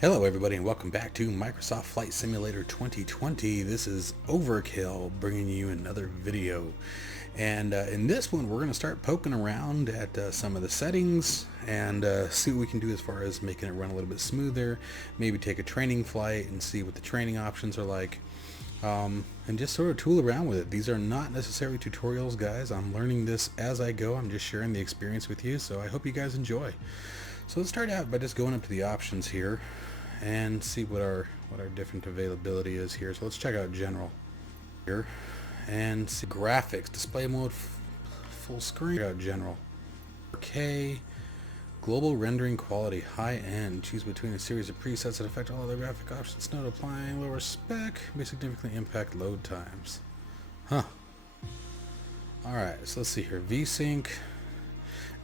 Hello everybody and welcome back to Microsoft Flight Simulator 2020. This is Overkill bringing you another video. And in this one we're going to start poking around at some of the settings and see what we can do as far as making it run a little bit smoother. Maybe take a training flight and see what the training options are like. And just sort of tool around with it. These are not necessarily tutorials, guys. I'm learning this as I go. I'm just sharing the experience with you, so I hope you guys enjoy. So let's start out by just going up to the options here and see what our different availability is here. So let's check out general here and see graphics, display mode, full screen. Check out general, 4K, global rendering quality, high end. Choose between a series of presets that affect all other graphic options. Note applying lower spec may significantly impact load times. Huh. Alright, so let's see here. VSync.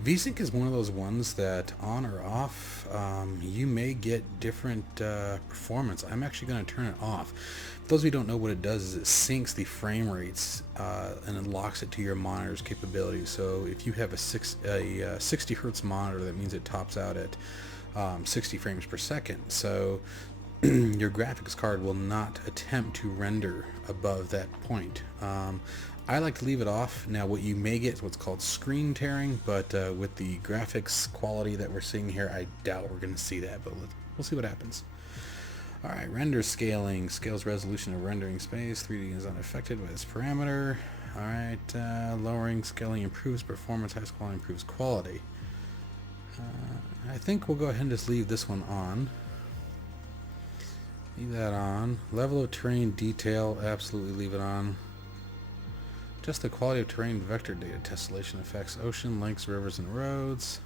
VSync is one of those ones that on or off, you may get different performance. I'm actually going to turn it off. For those of you who don't know, what it does is it syncs the frame rates and it locks it to your monitor's capabilities. So if you have a 60 hertz monitor, that means it tops out at 60 frames per second. So your graphics card will not attempt to render above that point. I like to leave it off. Now what you may get is what's called screen tearing, but with the graphics quality that we're seeing here, I doubt we're going to see that, but we'll see what happens. Alright, render scaling. Scales resolution of rendering space. 3D is unaffected by this parameter. Alright, lowering scaling improves performance. Highest quality improves quality. I think we'll go ahead and just leave this one on. Leave that on. Level of terrain detail, absolutely leave it on. Just the quality of terrain vector data, tessellation effects, ocean, lakes, rivers, and roads.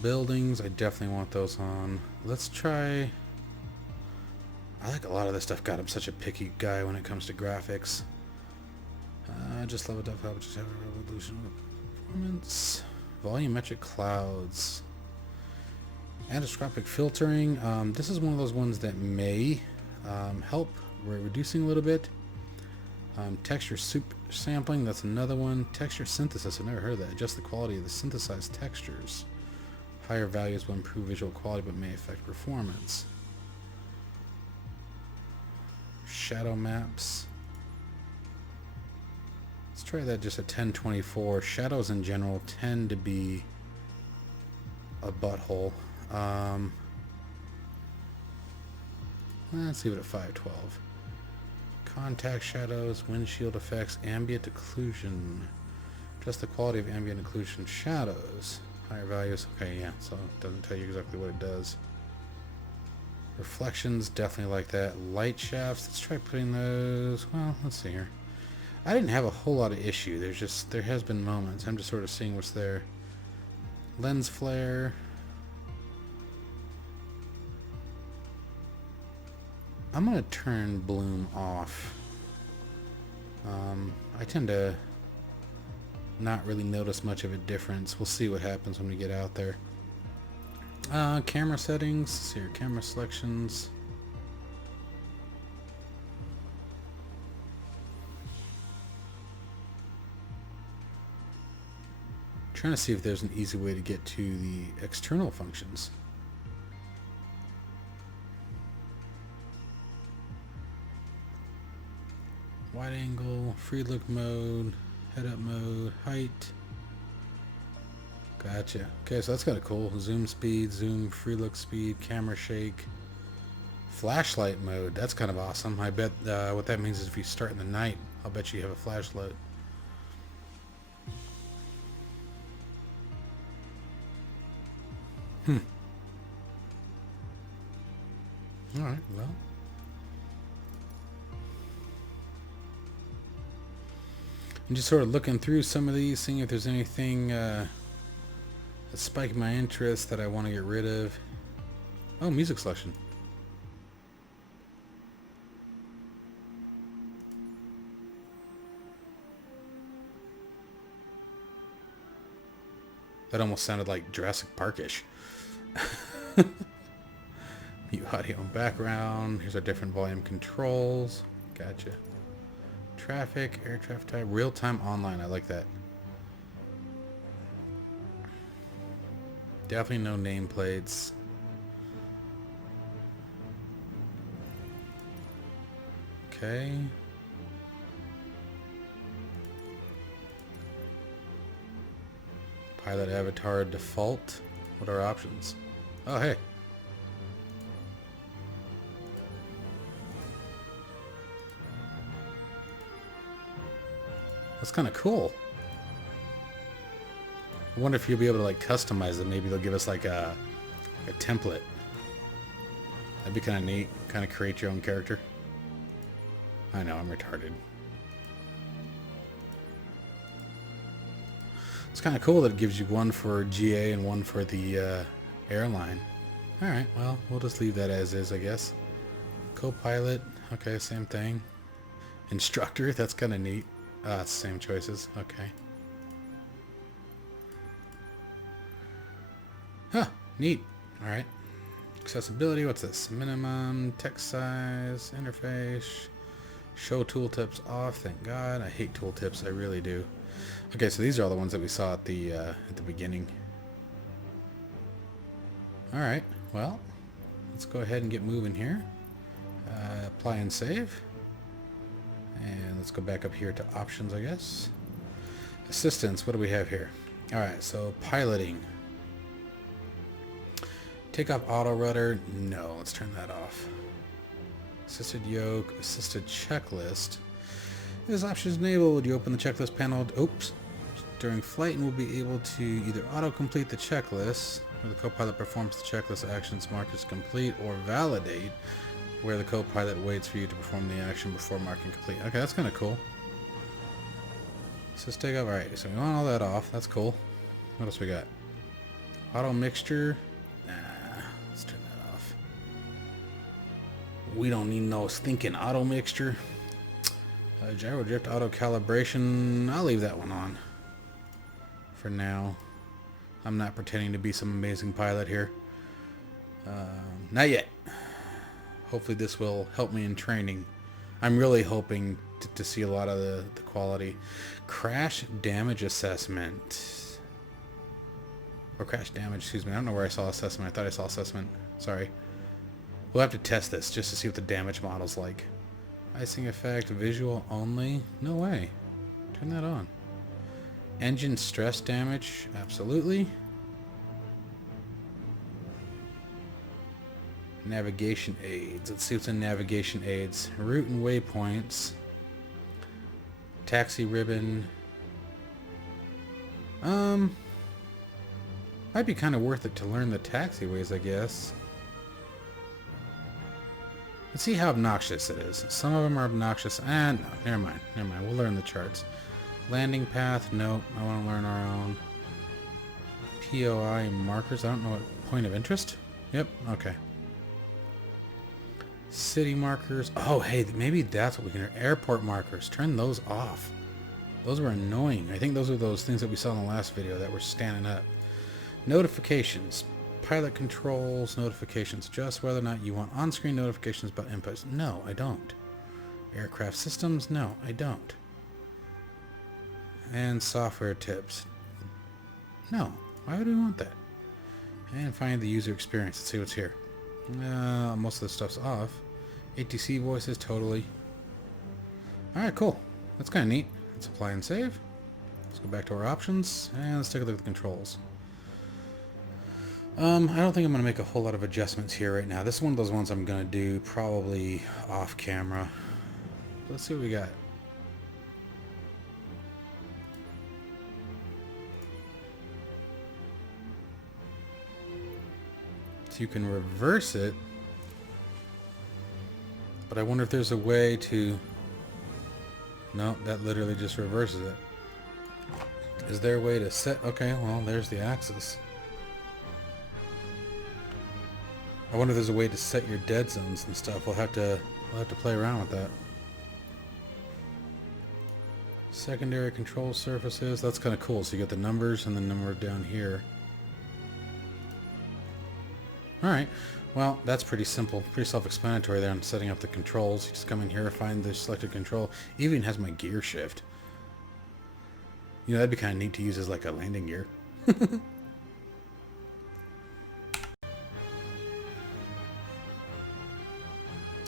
Buildings, I definitely want those on. Let's try... I like a lot of this stuff. God, I'm such a picky guy when it comes to graphics. Just level up, how just have a revolution of performance. Volumetric clouds. Anisotropy filtering. This is one of those ones that may help. We're reducing a little bit. Texture soup sampling, that's another one. Texture synthesis, I've never heard of that. Adjust the quality of the synthesized textures. Higher values will improve visual quality but may affect performance. Shadow maps. Let's try that just at 1024. Shadows in general tend to be a butthole. Let's leave it at 512. Contact shadows, windshield effects, ambient occlusion. Just the quality of ambient occlusion shadows. Higher values. Okay, yeah, so it doesn't tell you exactly what it does. Reflections, definitely like that. Light shafts, let's try putting those. Well, let's see here. I didn't have a whole lot of issue. There has been moments. I'm just sort of seeing what's there. Lens flare. I'm going to turn bloom off. I tend to not really notice much of a difference. We'll see what happens when we get out there. Camera settings. Let's see your camera selections. Trying to see if there's an easy way to get to the external functions. Wide angle, free look mode, head up mode, height. Gotcha. Okay, so that's kind of cool. Zoom speed, zoom, free look speed, camera shake. Flashlight mode, that's kind of awesome. I bet what that means is if you start in the night, I'll bet you have a flashlight. Alright, well. I'm just sort of looking through some of these, seeing if there's anything that's spiking my interest that I want to get rid of. Oh, music selection. That almost sounded like Jurassic Park-ish. Mute audio and background. Here's our different volume controls. Gotcha. Traffic, air traffic type, real-time online. I like that. Definitely no nameplates. Okay. Pilot avatar default. What are options? Oh, hey. That's kind of cool. I wonder if you'll be able to like customize it. Maybe they'll give us like a template. That'd be kind of neat. Kind of create your own character. I know, I'm retarded. It's kind of cool that it gives you one for GA and one for the airline. Alright, well, we'll just leave that as is, I guess. Co-pilot, okay, same thing. Instructor, that's kind of neat. Same choices, okay. Huh, neat. Alright. Accessibility, what's this? Minimum, text size, interface. Show tooltips off, thank God. I hate tooltips, I really do. Okay, so these are all the ones that we saw at the beginning. Alright, well, let's go ahead and get moving here. Apply and save. And let's go back up here to options, I guess. Assistance, what do we have here? Alright, so piloting. Takeoff auto rudder, no, let's turn that off. Assisted yoke, assisted checklist. This option is enabled. You open the checklist panel, oops, during flight and will be able to either auto-complete the checklist, where the co-pilot performs the checklist actions marked as complete, or validate, where the co-pilot waits for you to perform the action before marking complete. Okay, that's kind of cool. Assist takeoff, alright, so we want all that off, that's cool. What else we got? Auto mixture, nah, let's turn that off. We don't need no stinking auto mixture. Gyro drift auto calibration, I'll leave that one on for now. I'm not pretending to be some amazing pilot here. Not yet. Hopefully this will help me in training. I'm really hoping to see a lot of the quality. Crash damage assessment. Or crash damage, excuse me. I don't know where I saw assessment. I thought I saw assessment. Sorry. We'll have to test this just to see what the damage model's like. Icing effect, visual only? No way. Turn that on. Engine stress damage? Absolutely. Navigation aids. Let's see what's in navigation aids. Route and waypoints. Taxi ribbon. Might be kind of worth it to learn the taxiways, I guess. Let's see how obnoxious it is. Some of them are obnoxious. No, never mind. Never mind. We'll learn the charts. Landing path. Nope. I want to learn our own. POI markers. I don't know what point of interest. Yep. Okay. City markers. Oh, hey, maybe that's what we can. Airport markers. Turn those off. Those were annoying. I think those are those things that we saw in the last video that were standing up. Notifications. Pilot controls, notifications. Just whether or not you want on-screen notifications about inputs. No, I don't. Aircraft systems. No, I don't. And software tips. No. Why would we want that? And find the user experience. Let's see what's here. Most of the stuff's off. ATC voices, totally. Alright, cool. That's kind of neat. Let's apply and save. Let's go back to our options, and let's take a look at the controls. I don't think I'm going to make a whole lot of adjustments here right now. This is one of those ones I'm going to do probably off camera. Let's see what we got. So you can reverse it, but I wonder if there's a way to... No, that literally just reverses it. Is there a way to set... Okay, well, there's the axis. I wonder if there's a way to set your dead zones and stuff. We'll have to play around with that. Secondary control surfaces. That's kind of cool. So you get the numbers and the number down here. Alright, well, that's pretty simple, pretty self-explanatory there on setting up the controls. You just come in here, find the selected control. It even has my gear shift. You know, that'd be kind of neat to use as like a landing gear.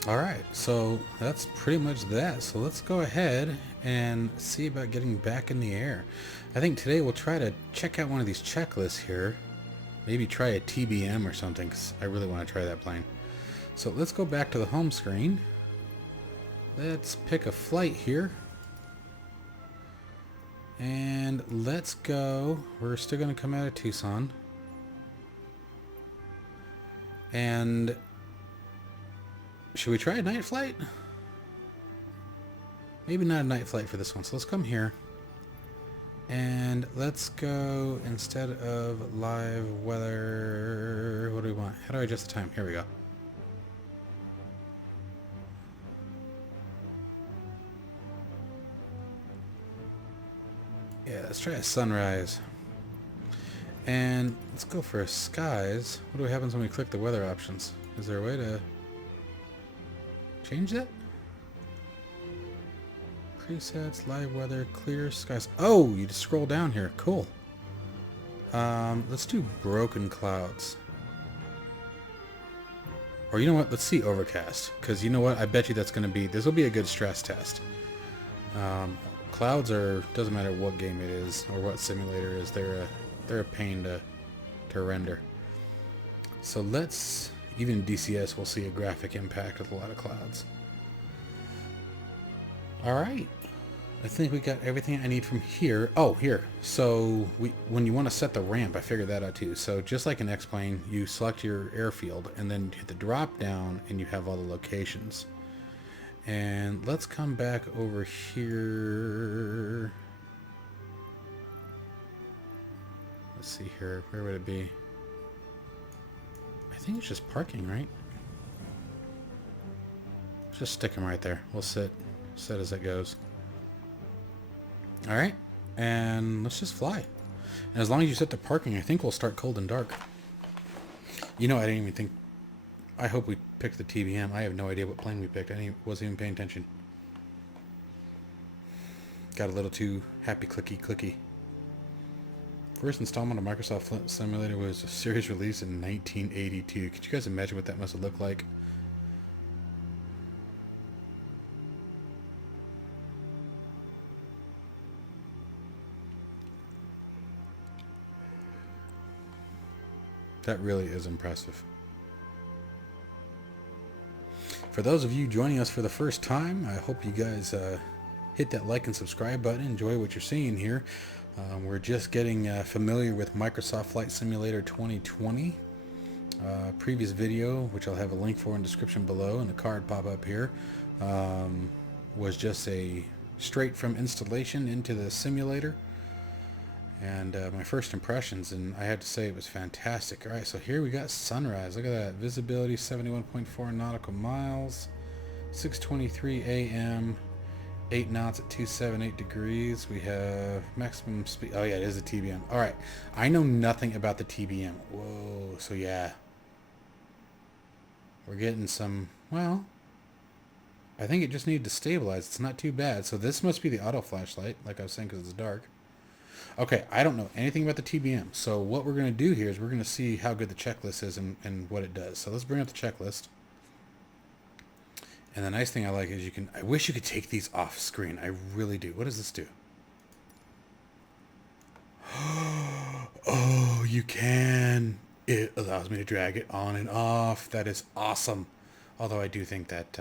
Alright, so that's pretty much that. So let's go ahead and see about getting back in the air. I think today we'll try to check out one of these checklists here. Maybe try a TBM or something, because I really want to try that plane. So let's go back to the home screen. Let's pick a flight here. And let's go. We're still going to come out of Tucson. And should we try a night flight? Maybe not a night flight for this one. So let's come here. And let's go, instead of live weather, what do we want? How do I adjust the time? Here we go. Yeah, let's try a sunrise. And let's go for a skies. What happens when we click the weather options? Is there a way to change that? Presets, live weather, clear skies. Oh, you just scroll down here. Cool. Let's do broken clouds. Or you know what? Let's see overcast. Because you know what? I bet you that's going to be... This will be a good stress test. Clouds are... Doesn't matter what game it is or what simulator it is. They're a pain to render. So let's... Even DCS will see a graphic impact with a lot of clouds. Alright, I think we got everything I need from here. Oh, here. So when you want to set the ramp, I figured that out too. So just like an X-plane, you select your airfield and then hit the drop down and you have all the locations. And let's come back over here. Let's see here. Where would it be? I think it's just parking, right? Just stick them right there. We'll sit as it goes. Alright, and let's just fly. And as long as you set the parking, I think we'll start cold and dark. You know, I didn't even think... I hope we picked the TBM. I have no idea what plane we picked. Wasn't even paying attention. Got a little too happy clicky. First installment of Microsoft Flight Simulator was a series release in 1982. Could you guys imagine what that must have looked like? That really is impressive. For those of you joining us for the first time, I hope you guys hit that like and subscribe button. Enjoy what you're seeing here. We're just getting familiar with Microsoft Flight Simulator 2020. Previous video, which I'll have a link for in the description below and a card pop up here, was just a straight from installation into the simulator. And my first impressions, and I had to say it was fantastic. Alright, so here we got sunrise. Look at that. Visibility 71.4 nautical miles, 6:23 a.m., 8 knots at 278 degrees. We have maximum speed. Oh yeah, it is a TBM. Alright, I know nothing about the TBM. Whoa, so yeah. We're getting some, well, I think it just needed to stabilize. It's not too bad. So this must be the auto flashlight, like I was saying, because it's dark. Okay, I don't know anything about the TBM. So what we're going to do here is we're going to see how good the checklist is and what it does. So let's bring up the checklist. And the nice thing I like is I wish you could take these off screen. I really do. What does this do? Oh, you can. It allows me to drag it on and off. That is awesome. Although I do think that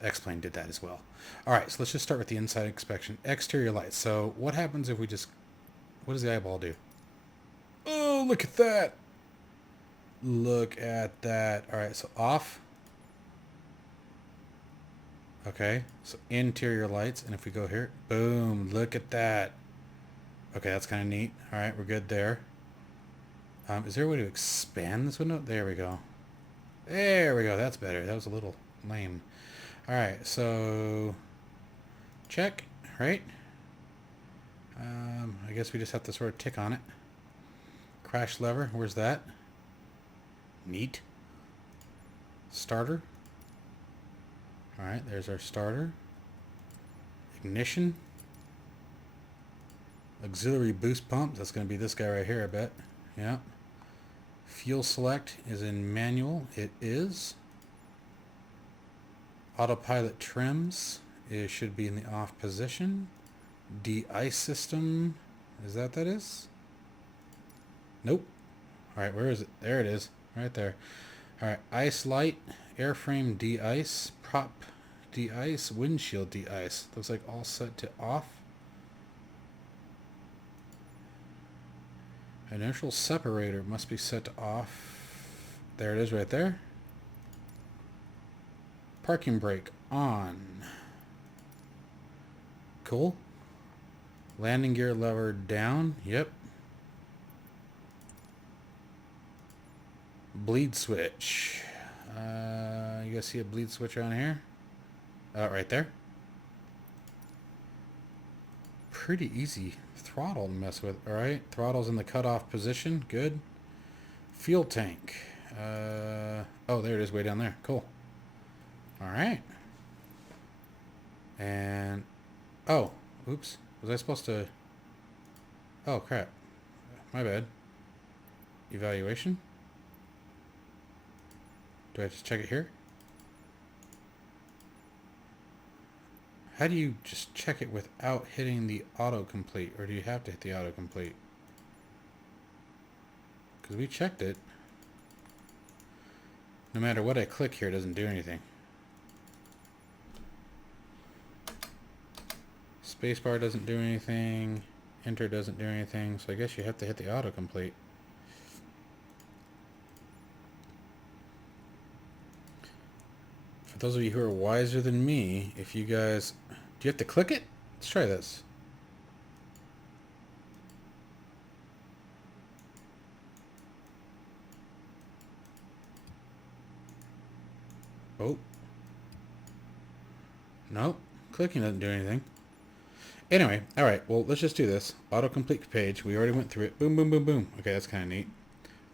X-plane did that as well. Alright, so let's just start with the inside inspection. Exterior lights. So what happens if we just... What does the eyeball do? Oh, look at that! Look at that. Alright, so off. Okay, so interior lights. And if we go here, boom, look at that. Okay, that's kind of neat. Alright, we're good there. Is there a way to expand this window? There we go. There we go. That's better. That was a little lame. Alright, so check, right? I guess we just have to sort of tick on it. Crash lever, where's that? Neat. Starter. Alright, there's our starter. Ignition. Auxiliary boost pump, that's going to be this guy right here, I bet. Yeah. Fuel select is in manual. It is. Autopilot trims, it should be in the off position. De-ice system, is that is? Nope. Alright, where is it? There it is. Right there. Alright, ice light, airframe de-ice, prop de-ice, windshield de-ice. Looks like all set to off. Inertial separator must be set to off. There it is right there. Parking brake on. Cool. Landing gear lever down. Yep. Bleed switch. You guys see a bleed switch on here? Right there. Pretty easy throttle to mess with. Alright, throttle's in the cutoff position. Good. Fuel tank. Oh, there it is way down there. Cool. Alright. And... oh, oops. Was I supposed to... oh, crap. My bad. Evaluation? Do I just check it here? How do you just check it without hitting the autocomplete? Or do you have to hit the autocomplete? Because we checked it. No matter what I click here, it doesn't do anything. Spacebar doesn't do anything. Enter doesn't do anything. So I guess you have to hit the autocomplete. For those of you who are wiser than me, if you guys... do you have to click it? Let's try this. Oh. Nope. Clicking doesn't do anything. Anyway, alright, well, let's just do this. Autocomplete page. We already went through it. Boom, boom, boom, boom. Okay, that's kind of neat.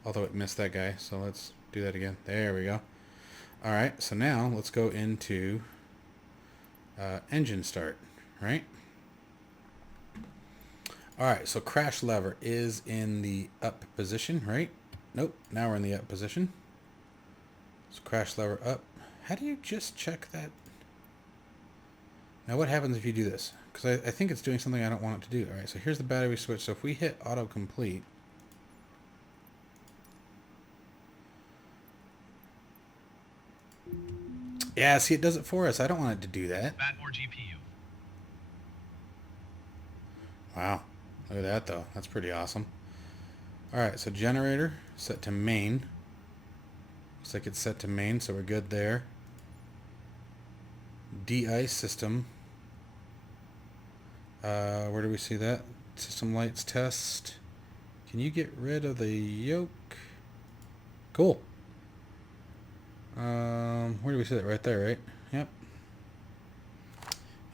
Although it missed that guy, so let's do that again. There we go. Alright, so now let's go into engine start, right? Alright, so crash lever is in the up position, right? Nope, now we're in the up position. So crash lever up. How do you just check that? Now what happens if you do this? Because I think it's doing something I don't want it to do. Alright, so here's the battery switch. So if we hit autocomplete, yeah, see, it does it for us. I don't want it to do that. BAT or GPU. Wow. Look at that, though. That's pretty awesome. Alright, so generator set to main. Looks like it's set to main, so we're good there. De-ice system. Where do we see that? System lights test. Can you get rid of the yoke? Cool. Where do we see that? Right there, right? Yep.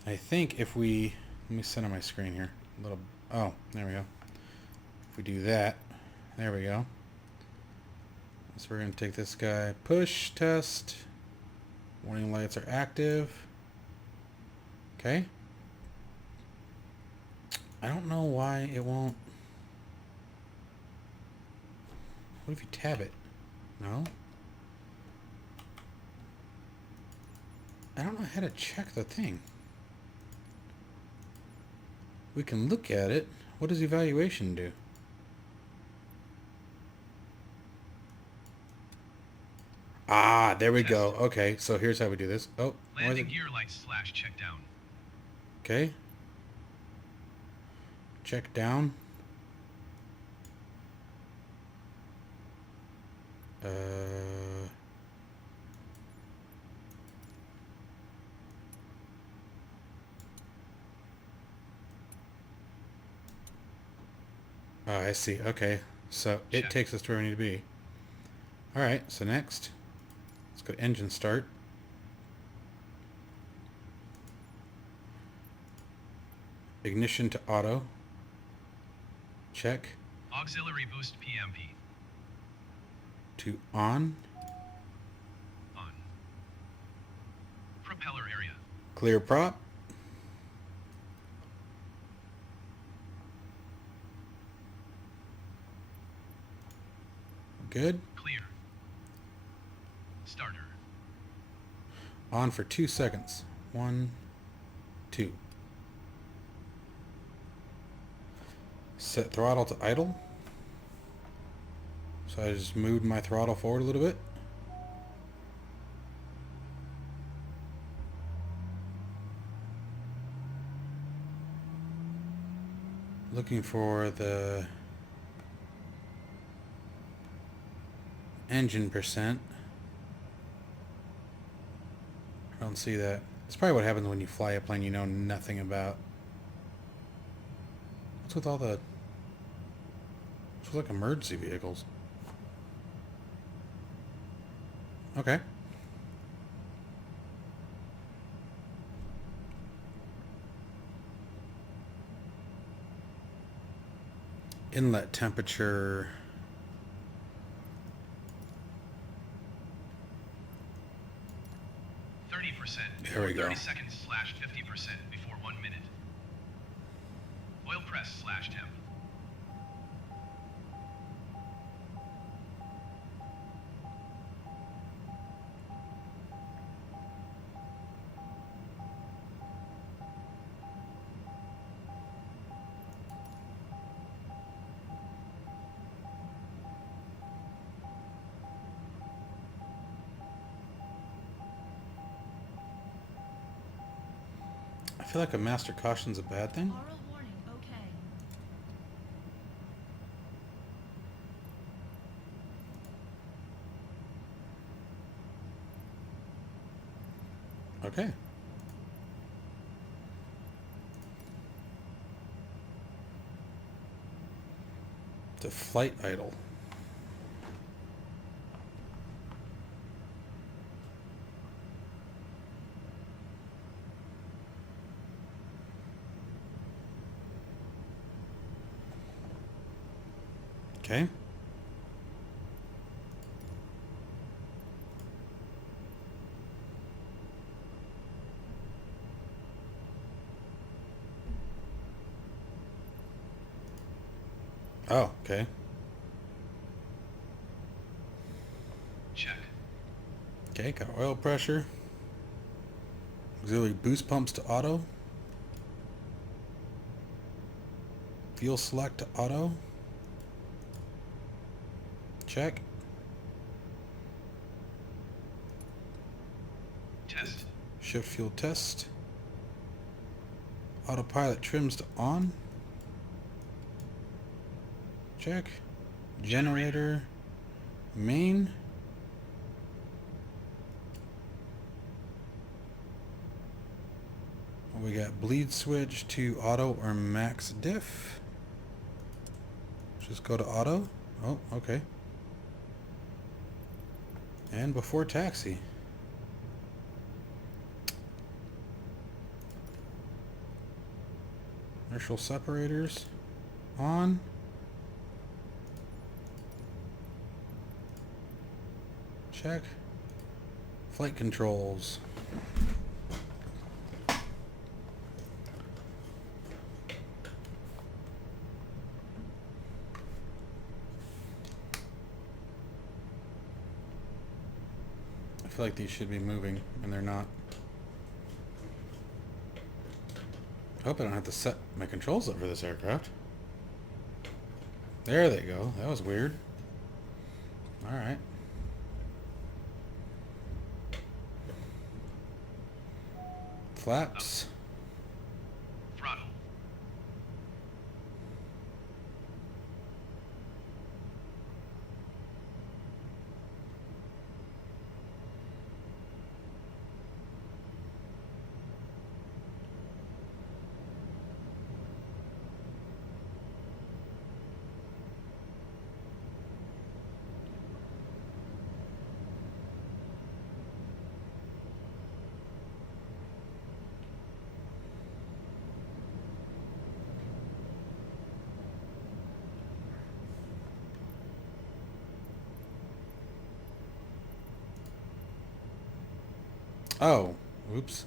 I think if we... let me set on my screen here. A little... oh, there we go. If we do that, there we go. So we're going to take this guy. Push test. Warning lights are active. Okay. I don't know why it won't... what if you tab it? No? I don't know how to check the thing. We can look at it. What does evaluation do? Ah, there we go. Okay, so here's how we do this. Oh, landing gear lights / check down. Okay. Check down. Oh, I see. Okay. So it takes us to where we need to be. Alright, so next, let's go to engine start. Ignition to auto. Check. Auxiliary boost PMP. To on. On. Propeller area. Clear prop. Good. Clear. Starter. On for 2 seconds. 1, 2. Set throttle to idle. So I just moved my throttle forward a little bit. Looking for the engine percent. I don't see that. That's probably what happens when you fly a plane you know nothing about. What's with all the... It's like emergency vehicles. Okay. Inlet temperature. 30%. There we go. 30 seconds / 50% before 1 minute. Oil press / temp. I feel like a master caution's a bad thing. Oral warning, okay. Okay. The flight idle. Okay. Oh, okay. Check. Okay, got oil pressure. Auxiliary boost pumps to auto. Fuel select to auto. Check. Test. Shift fuel test. Autopilot trims to on. Check. Generator. Main. We got bleed switch to auto or max diff. Just go to auto. Oh, okay. And before taxi. Inertial separators on. Check. Flight controls. I feel like these should be moving, and they're not. I hope I don't have to set my controls up for this aircraft. There they go. That was weird. Alright. Flaps. Throttle. Oh, oops.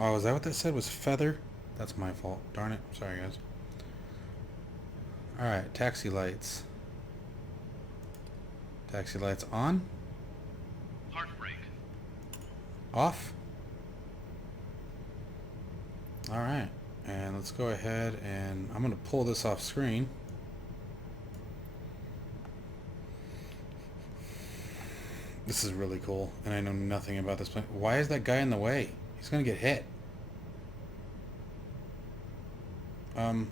Oh, is that what that said? Was feather? That's my fault. Darn it. Sorry, guys. Alright, taxi lights. Taxi lights on. Park brake. Off. Alright, and let's go ahead and I'm going to pull this off screen. This is really cool, and I know nothing about this plane. Why is that guy in the way? He's going to get hit. I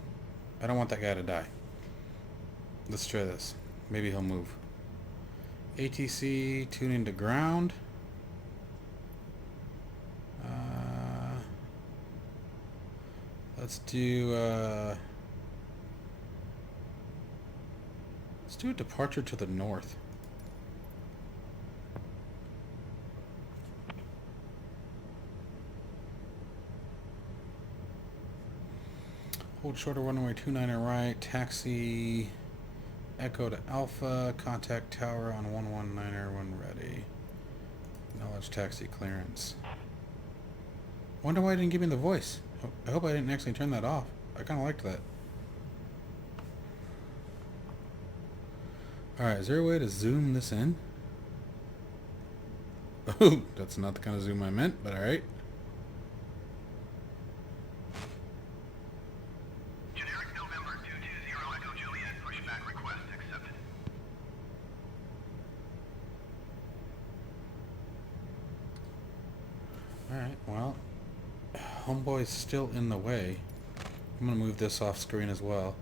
don't want that guy to die. Let's try this. Maybe he'll move. ATC, tuning to ground. Let's do a departure to the north. Hold shorter runway 29 right, taxi Echo to Alpha, contact tower on 119er when ready. Acknowledge taxi clearance. Wonder why it didn't give me the voice. I hope I didn't actually turn that off. I kind of liked that. Alright, is there a way to zoom this in? Oh, that's not the kind of zoom I meant, but alright. Generic November 220 Echo Juliet, pushback request accepted. Alright, well, homeboy's still in the way. I'm going to move this off screen as well.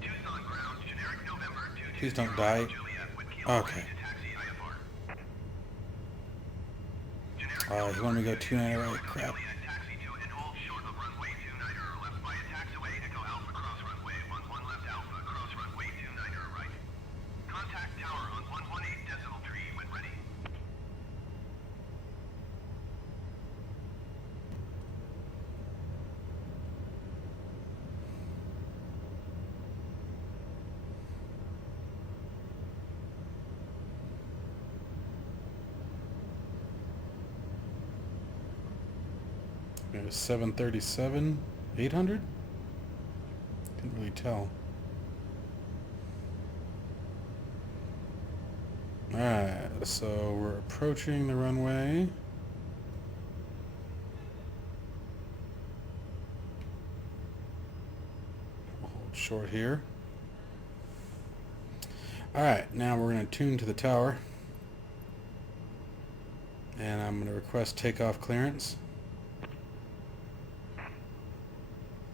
Tucson ground, generic November 220 Please don't die. Juliet with kilo Okay. to taxi IFR. Generic You want me to go 29 right? Crap. Juliet, taxi to and hold short of runway 29er left by a taxiway Echo Alpha cross runway 11 left Alpha cross runway 29er right. Contact tower on 118.3 when ready. It was 737, 800? Didn't really tell. Alright, so we're approaching the runway. We'll hold short here. Alright, now we're going to tune to the tower. And I'm going to request takeoff clearance.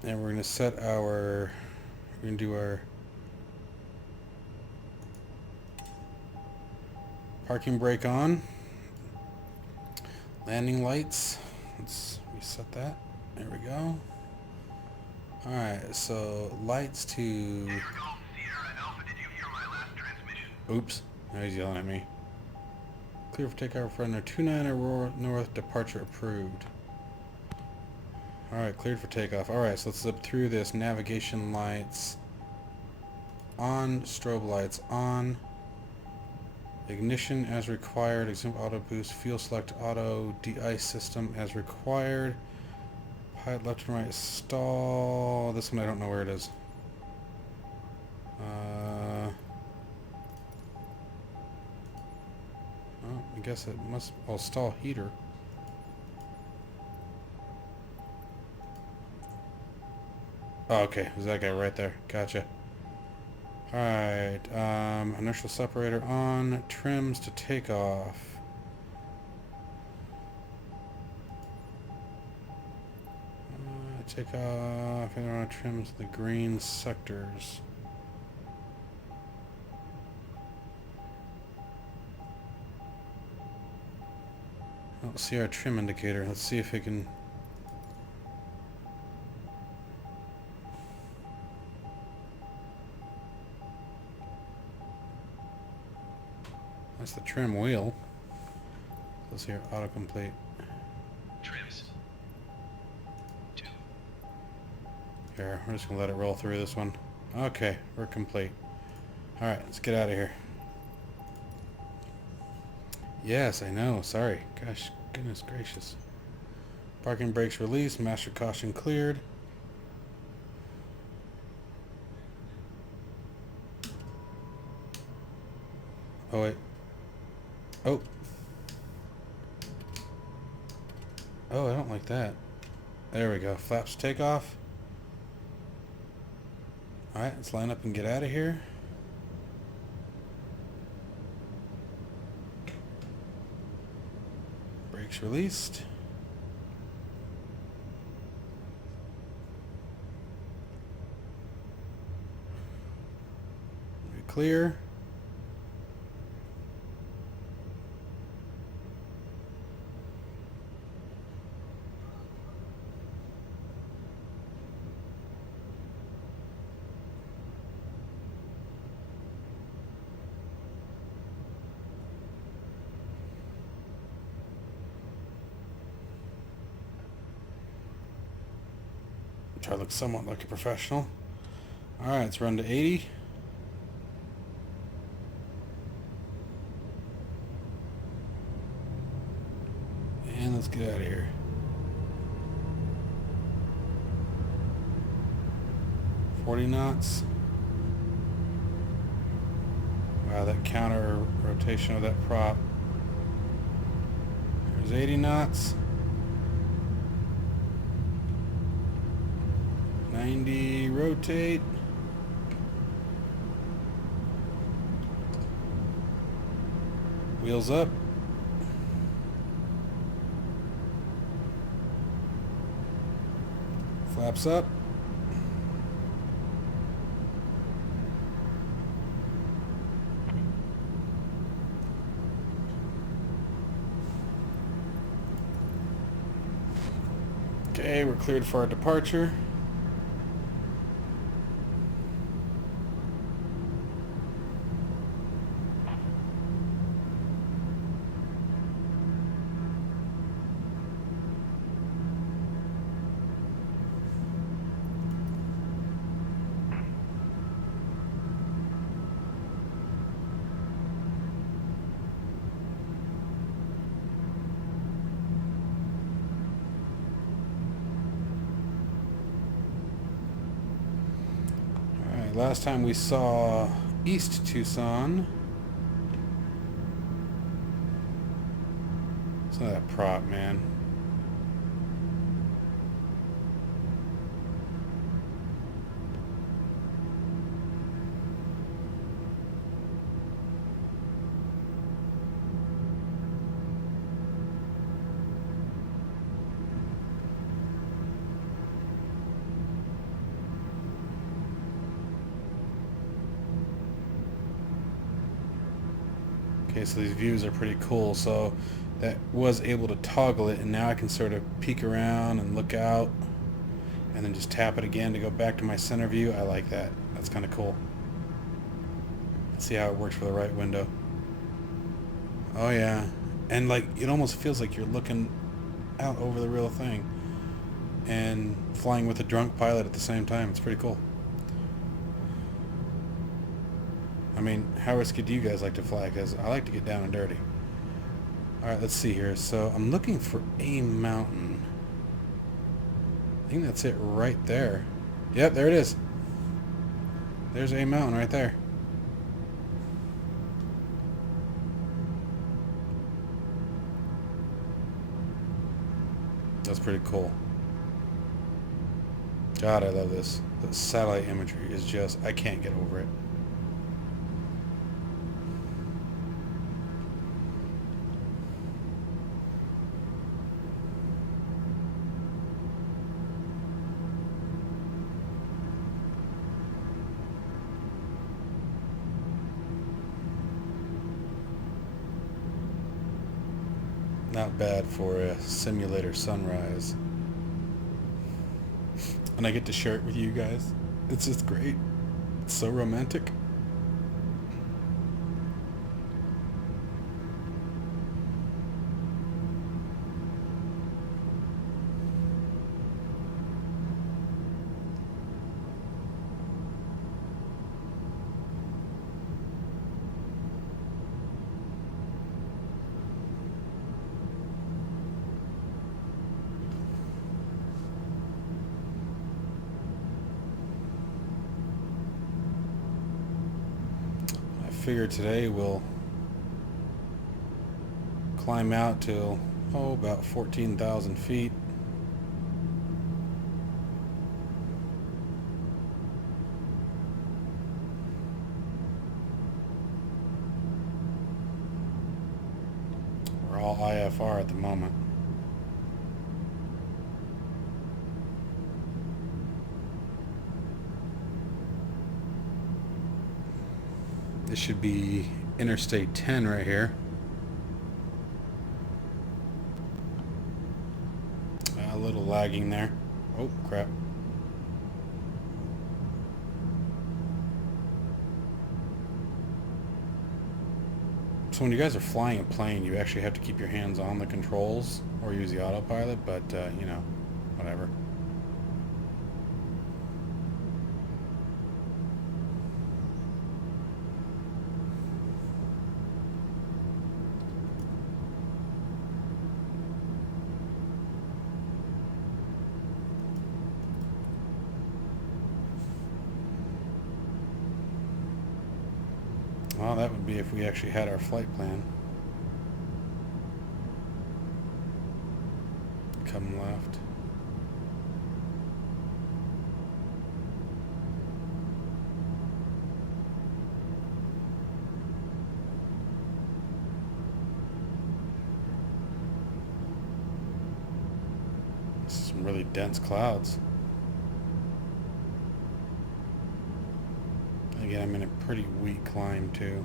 And we're going to set our, we're going to do our parking brake on. Landing lights. Let's reset that. There we go. Alright, so lights to... Sierra Alpha, did you hear my last transmission? Oops. Now he's yelling at me. Clear for takeoff runner 29 Aurora North, departure approved. Alright, cleared for takeoff. Alright, so let's zip through this. Navigation lights on, strobe lights on, ignition as required, exempt auto boost, fuel select auto, de-ice system as required, pilot left and right stall. This one I don't know where it is. Oh, I guess it must, oh, stall heater. Oh, okay, there's that guy right there. Gotcha. Alright, inertial separator on, trims to takeoff. Takeoff, aileron trims the green sectors. I don't see our trim indicator. Let's see if we can... That's the trim wheel. Let's see our autocomplete. Trims. 2. Here, we're just gonna let it roll through this one. Okay, we're complete. Alright, let's get out of here. Yes, I know. Sorry. Gosh, Goodness gracious. Parking brakes released. Master caution cleared. Oh, wait. Oh. Oh, I don't like that. There we go. Flaps takeoff. Alright, let's line up and get out of here. Brakes released. Clear. Try to look somewhat like a professional. Alright, let's run to 80. And let's get out of here. .40 knots. Wow, that counter rotation of that prop. There's 80 knots. 90, rotate. Wheels up. Flaps up. Okay, we're cleared for our departure. Last time we saw East Tucson. It's not that prop, man. Okay, so these views are pretty cool. So that was able to toggle it, and now I can sort of peek around and look out and then just tap it again to go back to my center view. I like that. That's kind of cool. Let's see how it works for the right window. Oh yeah, and like it almost feels like you're looking out over the real thing and flying with a drunk pilot at the same time. It's pretty cool. I mean, how risky do you guys like to fly? Because I like to get down and dirty. Alright, let's see here. So I'm looking for a mountain. I think that's it right there. Yep, there it is. There's a mountain right there. That's pretty cool. God, I love this. The satellite imagery is just, I can't get over it. Not bad for a simulator sunrise. And I get to share it with you guys. It's just great. It's so romantic. figure today we'll climb out till, about 14,000 feet. We're all IFR at the moment. This should be Interstate 10 right here. A little lagging there. Oh, crap. So when you guys are flying a plane, you actually have to keep your hands on the controls or use the autopilot, but, you know, whatever. Well, that would be if we actually had our flight plan. Come left. Some really dense clouds. Again, I'm in a pretty weak climb too.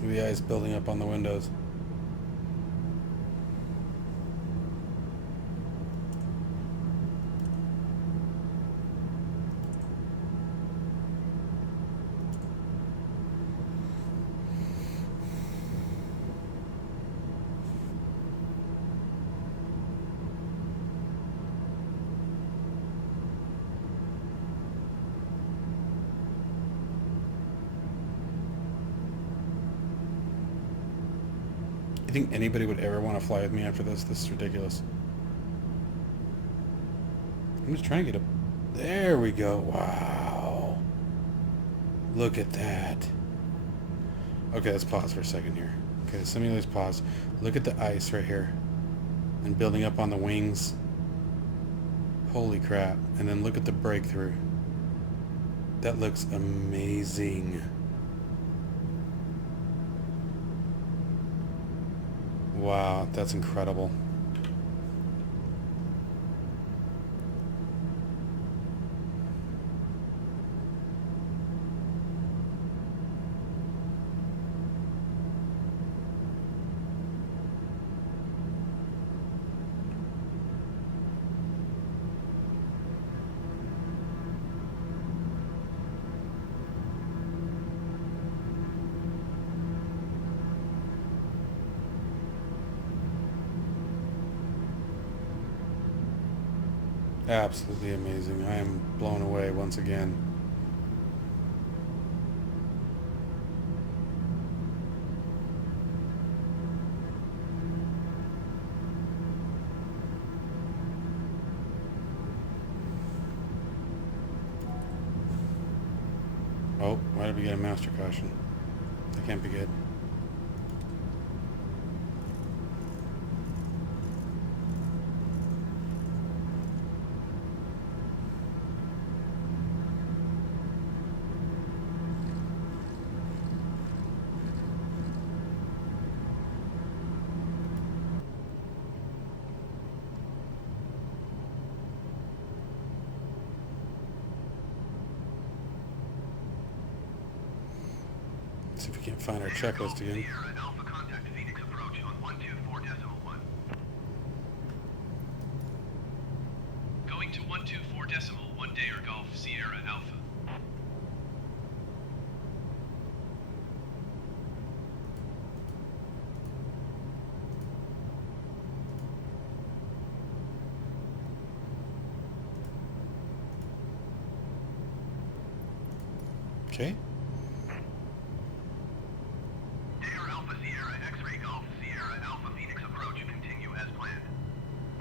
The ice building up on the windows. You think anybody would ever want to fly with me after this? This is ridiculous. I'm just trying to get up. There we go. Wow. Look at that. Okay, let's pause for a second here. Okay, simulate's pause. Look at the ice right here. And building up on the wings. Holy crap. And then look at the breakthrough. That looks amazing. Wow, that's incredible. Absolutely amazing. I am blown away once again. Oh, why did we get a master caution? That can't be good. See if we can't find our checklist again. Alpha contact Phoenix approach on 124.1. Going to 124.1 Dayer Golf Sierra Alpha. Okay. Dare Alpha Sierra X-Ray Golf Sierra Alpha Phoenix approach continue as planned.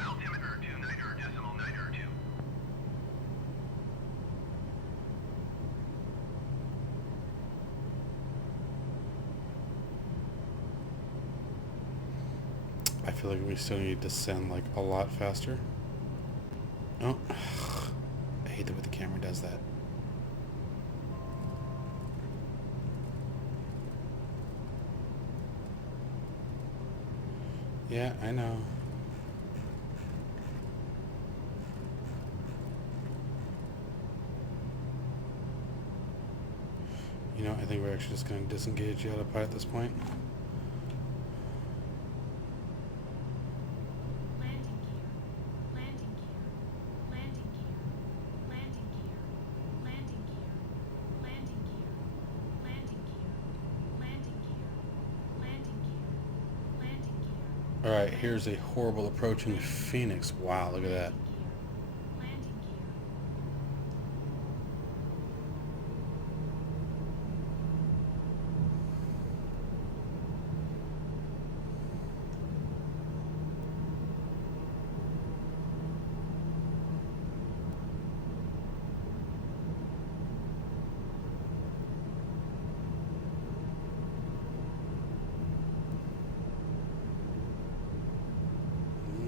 Altimeter 29.902. I feel like we still need to descend like a lot faster. Oh, I hate the way the camera does that. Yeah, I know. You know, I think we're actually just going to disengage the autopilot at this point. Landing gear, landing gear, landing gear, landing gear, landing gear, landing gear, landing gear, landing gear, landing gear, landing gear. Alright, here's a horrible approaching Phoenix. Wow, look at that. Landing gear.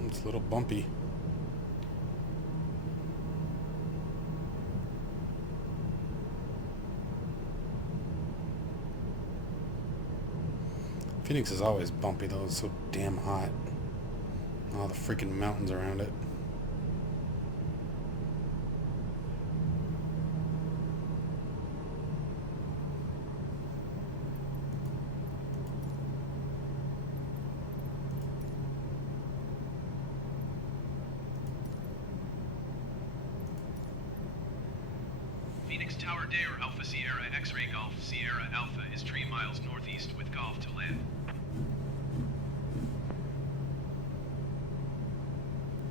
It's a little bumpy. Phoenix is always bumpy though, it's so damn hot. All the freaking mountains around it. Phoenix Tower Dare Alpha Sierra X-Ray Golf Sierra Alpha is 3 miles northeast with Golf to land.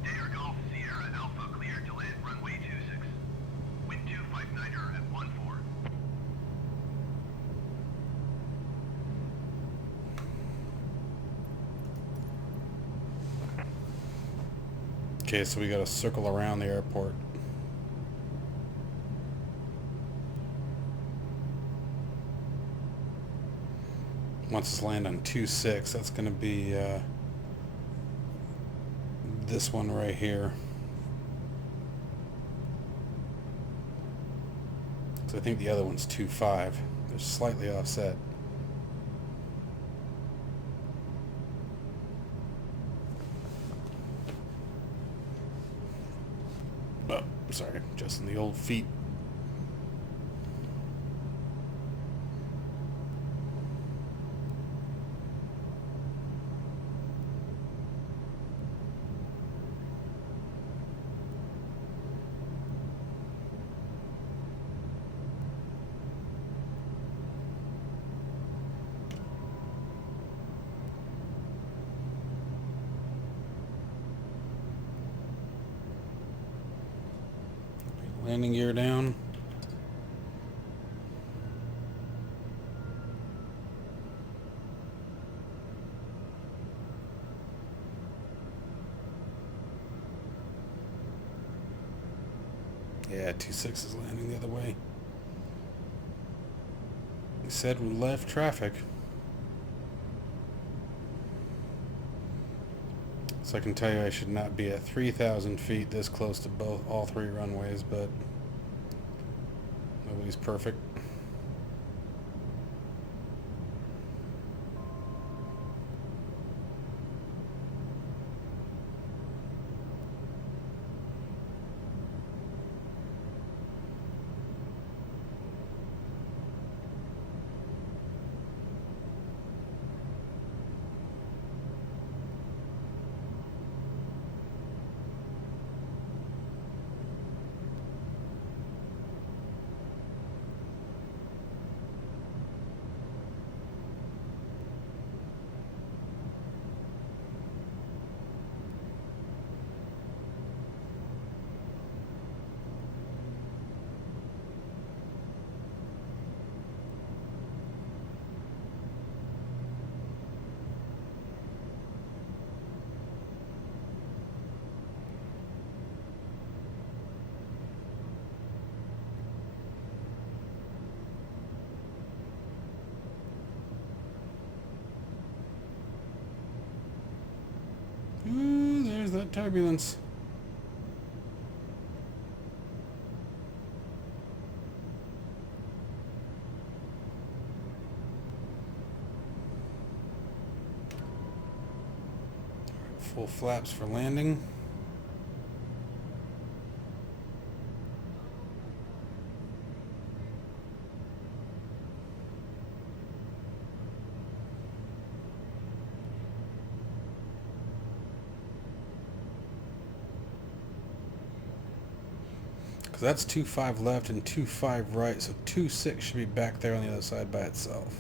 Dare Golf Sierra Alpha cleared to land runway 26. Wind 259er at 14. Okay, so we gotta circle around the airport. Once it's land on 2-6, that's gonna be this one right here. So I think the other one's 2-5. They're slightly offset. Oh, sorry, just in the old feet. Landing gear down. Yeah, 2-6 is landing the other way. We said we left traffic. So I can tell you I should not be at 3,000 feet this close to all three runways, but nobody's perfect. got turbulence. Full flaps for landing. Because that's 2.5 left and 2.5 right, so 2.6 should be back there on the other side by itself.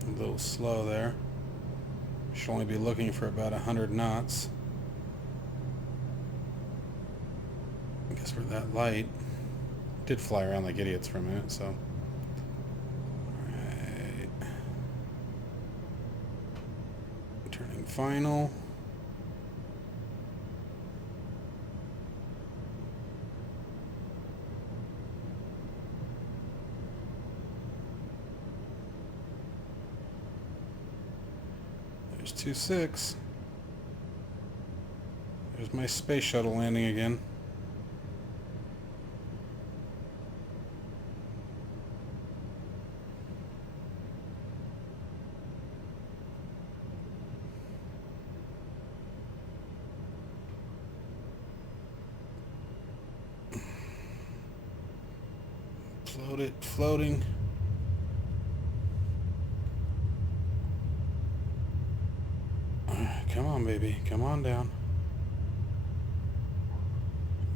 A little slow there. Should only be looking for about 100 knots. I guess we're that light. Did fly around like idiots for a minute, so. Alright. Turning final. There's 2.6. There's my space shuttle landing again. Floating. Come on, baby. Come on down.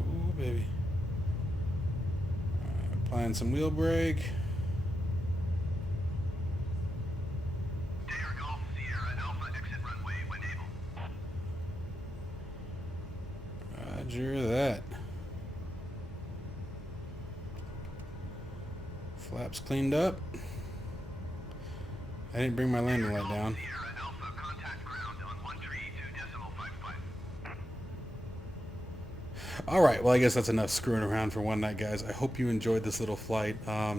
Ooh, baby. Applying some wheel brake. Dare Golf Sierra Alpha exit runway when able. Roger that. Flaps cleaned up. I didn't bring my landing light down. Sierra Alpha contact ground on 132.55. Alright, well I guess that's enough screwing around for one night, guys. I hope you enjoyed this little flight.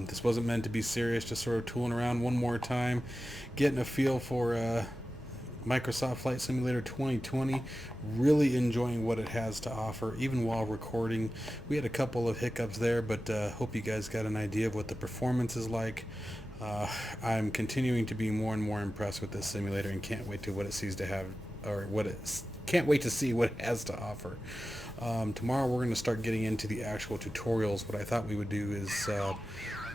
This wasn't meant to be serious, just sort of tooling around one more time, getting a feel for Microsoft Flight Simulator 2020. Really enjoying what it has to offer, even while recording. We had a couple of hiccups there, but hope you guys got an idea of what the performance is like. I'm continuing to be more and more impressed with this simulator and can't wait to what it sees to have, or can't wait to see what it has to offer. Tomorrow we're going to start getting into the actual tutorials. What I thought we would do is Sierra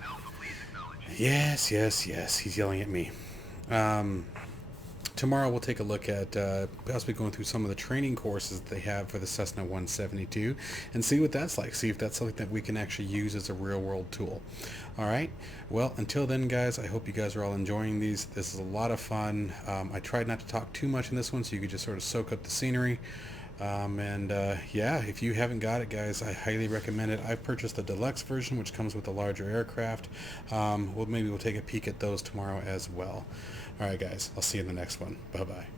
Alpha, please acknowledge. yes, he's yelling at me. Tomorrow we'll take a look at possibly going through some of the training courses that they have for the Cessna 172 and see what that's like, see if that's something that we can actually use as a real-world tool. Alright, well, until then, guys, I hope you guys are all enjoying these. This is a lot of fun. I tried not to talk too much in this one so you could just sort of soak up the scenery. Yeah, if you haven't got it, guys, I highly recommend it. I've purchased the deluxe version, which comes with a larger aircraft. Maybe we'll take a peek at those tomorrow as well. Alright, guys, I'll see you in the next one. Bye-bye.